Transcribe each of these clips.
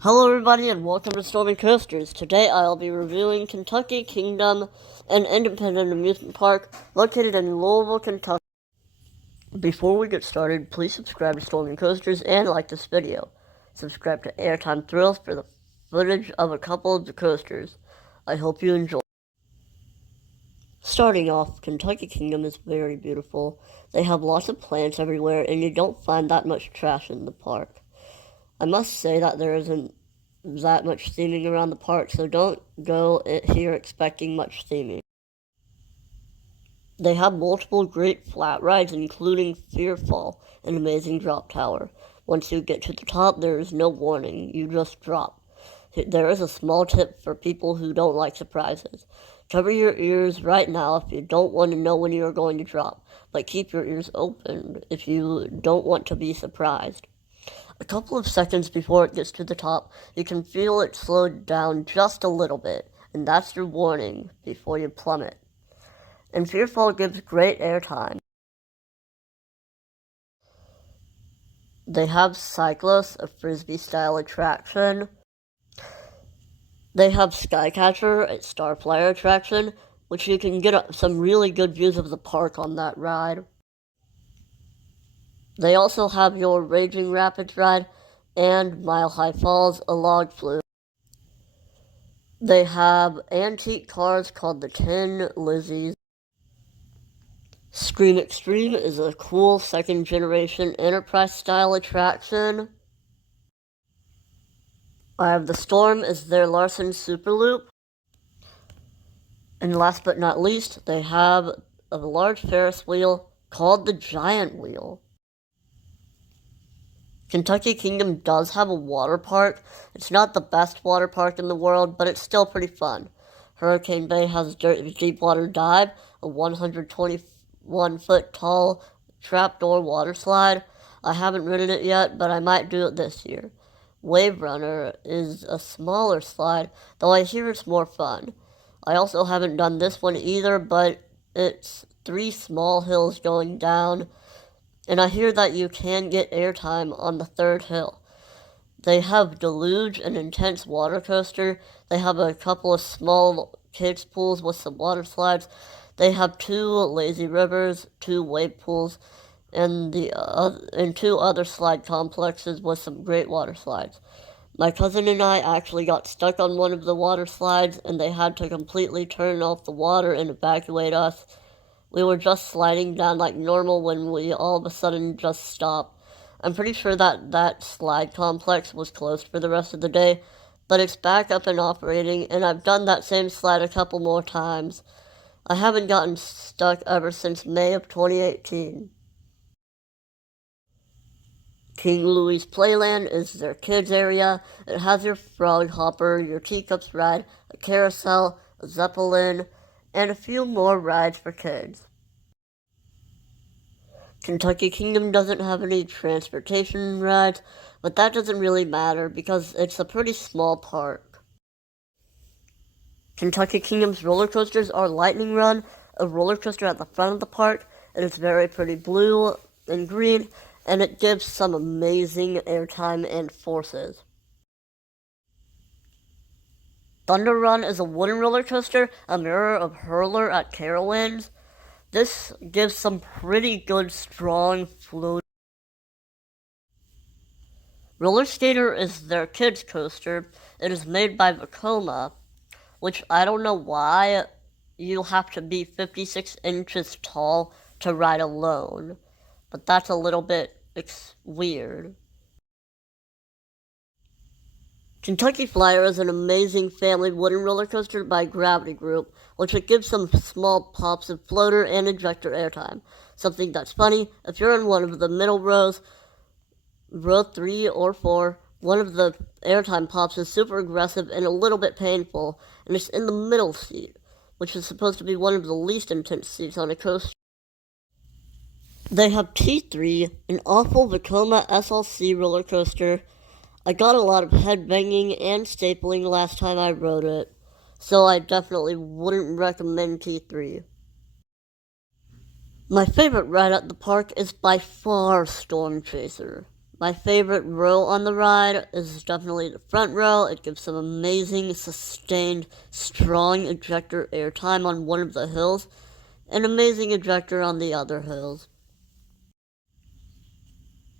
Hello everybody and welcome to Stormy Coasters. Today I'll be reviewing Kentucky Kingdom, an independent amusement park located in Louisville, Kentucky. Before we get started, please subscribe to Stormy Coasters and like this video. Subscribe to Airtime Thrills for the footage of a couple of the coasters. I hope you enjoy. Starting off, Kentucky Kingdom is very beautiful. They have lots of plants everywhere and you don't find that much trash in the park. I must say that there isn't that much theming around the park, so don't go here expecting much theming. They have multiple great flat rides, including Fearfall, an amazing drop tower. Once you get to the top, there is no warning, you just drop. There is a small tip for people who don't like surprises. Cover your ears right now if you don't want to know when you are going to drop, but keep your ears open if you don't want to be surprised. A couple of seconds before it gets to the top, you can feel it slow down just a little bit, and that's your warning before you plummet. And Fearfall gives great airtime. They have Cyclist, a frisbee-style attraction. They have Skycatcher, a star flyer attraction, which you can get some really good views of the park on that ride. They also have your Raging Rapids ride and Mile High Falls, a log flume. They have antique cars called the Tin Lizzies. Scream Extreme is a cool second-generation Enterprise-style attraction. I have the Storm is their Larson Superloop. And last but not least, they have a large Ferris wheel called the Giant Wheel. Kentucky Kingdom does have a water park. It's not the best water park in the world, but it's still pretty fun. Hurricane Bay has deep water dive, a 121-foot tall trapdoor water slide. I haven't ridden it yet, but I might do it this year. Wave Runner is a smaller slide, though I hear it's more fun. I also haven't done this one either, but it's 3 small hills going down, and I hear that you can get airtime on the 3rd hill. They have Deluge, an intense water coaster. They have a couple of small kids pools with some water slides. They have 2 lazy rivers, 2 wave pools, and 2 other slide complexes with some great water slides. My cousin and I actually got stuck on one of the water slides, and they had to completely turn off the water and evacuate us. We were just sliding down like normal when we all of a sudden just stopped. I'm pretty sure that slide complex was closed for the rest of the day, but it's back up and operating, and I've done that same slide a couple more times. I haven't gotten stuck ever since May of 2018. King Louie's Playland is their kids area. It has your frog hopper, your teacups ride, a carousel, a zeppelin, and a few more rides for kids. Kentucky Kingdom doesn't have any transportation rides, but that doesn't really matter because it's a pretty small park. Kentucky Kingdom's roller coasters are Lightning Run, a roller coaster at the front of the park. It is very pretty blue and green, and it gives some amazing airtime and forces. Thunder Run is a wooden roller coaster, a mirror of Hurler at Carowinds. This gives some pretty good, strong float. Roller Skater is their kids' coaster. It is made by Vekoma, which I don't know why you have to be 56 inches tall to ride alone, but that's a little bit weird. Kentucky Flyer is an amazing family wooden roller coaster by Gravity Group, which would give some small pops of floater and ejector airtime. Something that's funny, if you're in one of the middle rows, row 3 or 4, one of the airtime pops is super aggressive and a little bit painful, and it's in the middle seat, which is supposed to be one of the least intense seats on a coaster. They have T3, an awful Vekoma SLC roller coaster. I got a lot of head banging and stapling last time I rode it, so I definitely wouldn't recommend T3. My favorite ride at the park is by far Storm Chaser. My favorite row on the ride is definitely the front row. It gives some amazing, sustained, strong ejector airtime on one of the hills, and amazing ejector on the other hills.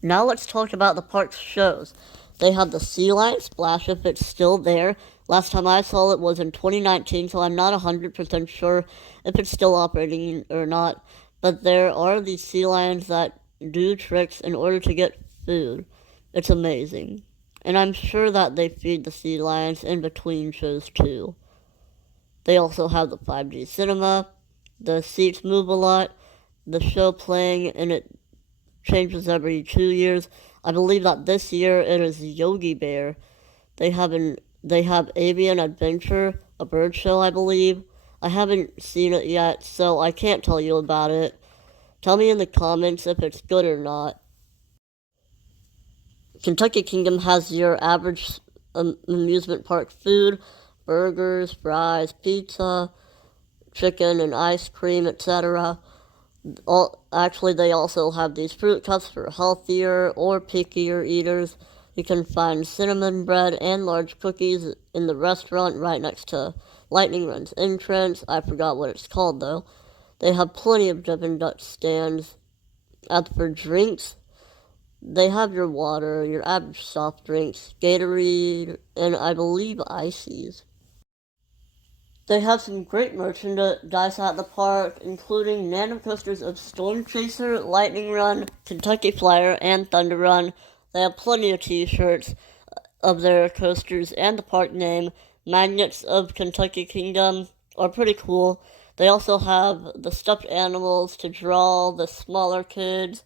Now let's talk about the park's shows. They have the Sea Lion Splash if it's still there. Last time I saw it was in 2019, so I'm not 100% sure if it's still operating or not. But there are these sea lions that do tricks in order to get food. It's amazing. And I'm sure that they feed the sea lions in between shows too. They also have the 5D cinema. The seats move a lot. The show playing, and it changes every 2 years. I believe that this year it is Yogi Bear. They have Avian Adventure, a bird show, I believe. I haven't seen it yet, so I can't tell you about it. Tell me in the comments if it's good or not. Kentucky Kingdom has your average amusement park food, burgers, fries, pizza, chicken and ice cream, etc. Actually, they also have these fruit cups for healthier or pickier eaters. You can find cinnamon bread and large cookies in the restaurant right next to Lightning Run's entrance. I forgot what it's called though. They have plenty of Dippin' Dutch stands. As for drinks, they have your water, your average soft drinks, Gatorade, and I believe ices. They have some great merchandise at the park, including nano coasters of Storm Chaser, Lightning Run, Kentucky Flyer, and Thunder Run. They have plenty of t-shirts of their coasters and the park name. Magnets of Kentucky Kingdom are pretty cool. They also have the stuffed animals to draw the smaller kids.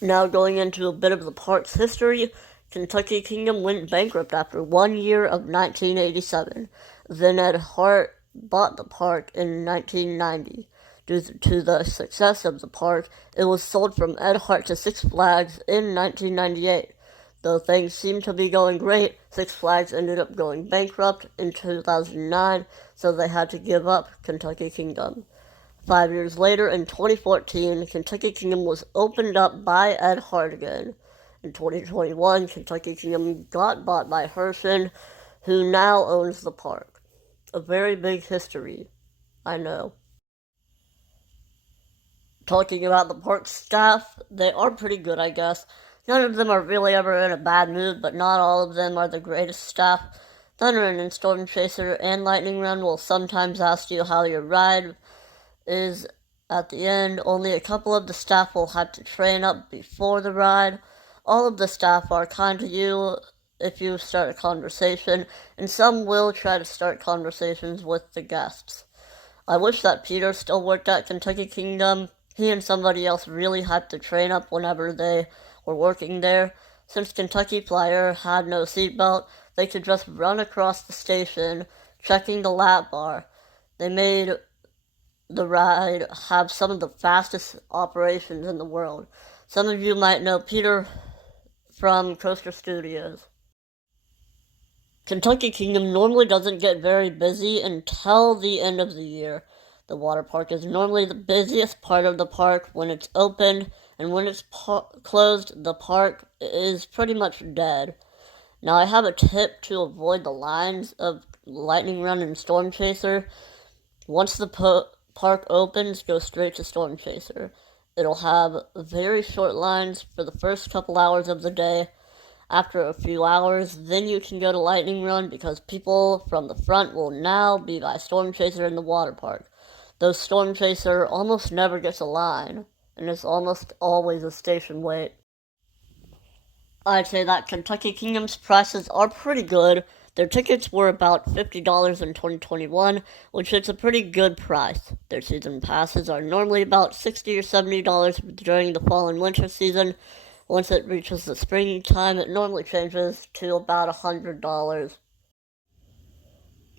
Now going into a bit of the park's history, Kentucky Kingdom went bankrupt after 1 year of 1987. Then Ed Hart bought the park in 1990. Due to the success of the park, it was sold from Ed Hart to Six Flags in 1998. Though things seemed to be going great, Six Flags ended up going bankrupt in 2009, so they had to give up Kentucky Kingdom. 5 years later, in 2014, Kentucky Kingdom was opened up by Ed Hart again. In 2021, Kentucky Kingdom got bought by Herschend, who now owns the park. A very big history, I know. Talking about the park staff, they are pretty good, I guess. None of them are really ever in a bad mood, but not all of them are the greatest staff. Thunder and Storm Chaser and Lightning Run will sometimes ask you how your ride is at the end. Only a couple of the staff will have to train up before the ride. All of the staff are kind to you if you start a conversation, and some will try to start conversations with the guests. I wish that Peter still worked at Kentucky Kingdom. He and somebody else really had to train up whenever they were working there. Since Kentucky Flyer had no seatbelt, they could just run across the station, checking the lap bar. They made the ride have some of the fastest operations in the world. Some of you might know Peter from Coaster Studios. Kentucky Kingdom normally doesn't get very busy until the end of the year. The water park is normally the busiest part of the park when it's open, and when it's closed, the park is pretty much dead. Now, I have a tip to avoid the lines of Lightning Run and Storm Chaser. Once the park opens, go straight to Storm Chaser. It'll have very short lines for the first couple hours of the day. After a few hours, then you can go to Lightning Run because people from the front will now be by Storm Chaser in the water park. Though Storm Chaser almost never gets a line, and it's almost always a station wait. I'd say that Kentucky Kingdom's prices are pretty good. Their tickets were about $50 in 2021, which is a pretty good price. Their season passes are normally about $60 or $70 during the fall and winter season. Once it reaches the springtime, it normally changes to about $100.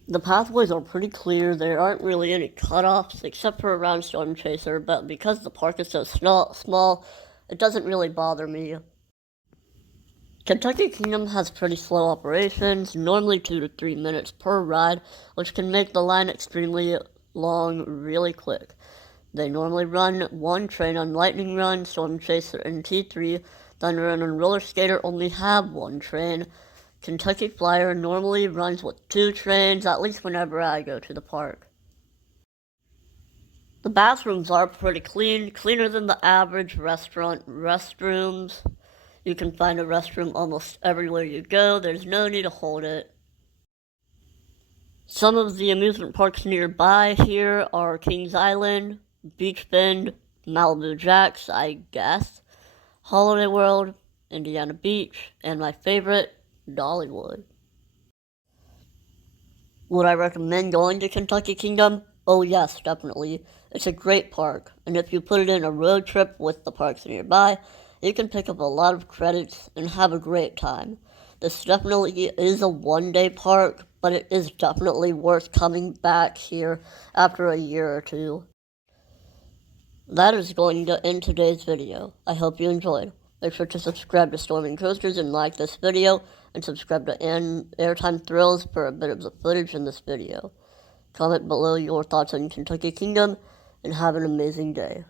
The pathways are pretty clear. There aren't really any cutoffs except for around Storm Chaser, but because the park is so small, it doesn't really bother me. Kentucky Kingdom has pretty slow operations, normally 2 to 3 minutes per ride, which can make the line extremely long really quick. They normally run one train on Lightning Run, Storm Chaser, and T3. Thunder Run and Roller Skater only have one train. Kentucky Flyer normally runs with two trains, at least whenever I go to the park. The bathrooms are pretty clean, cleaner than the average restaurant restrooms. You can find a restroom almost everywhere you go. There's no need to hold it. Some of the amusement parks nearby here are Kings Island, Beach Bend, Malibu Jacks, I guess, Holiday World, Indiana Beach, and my favorite, Dollywood. Would I recommend going to Kentucky Kingdom? Oh yes, definitely. It's a great park, and if you put it in a road trip with the parks nearby, you can pick up a lot of credits and have a great time. This definitely is a one-day park, but it is definitely worth coming back here after a year or two. That is going to end today's video. I hope you enjoyed. Make sure to subscribe to Storming Coasters and like this video, and subscribe to Airtime Thrills for a bit of the footage in this video. Comment below your thoughts on Kentucky Kingdom, and have an amazing day.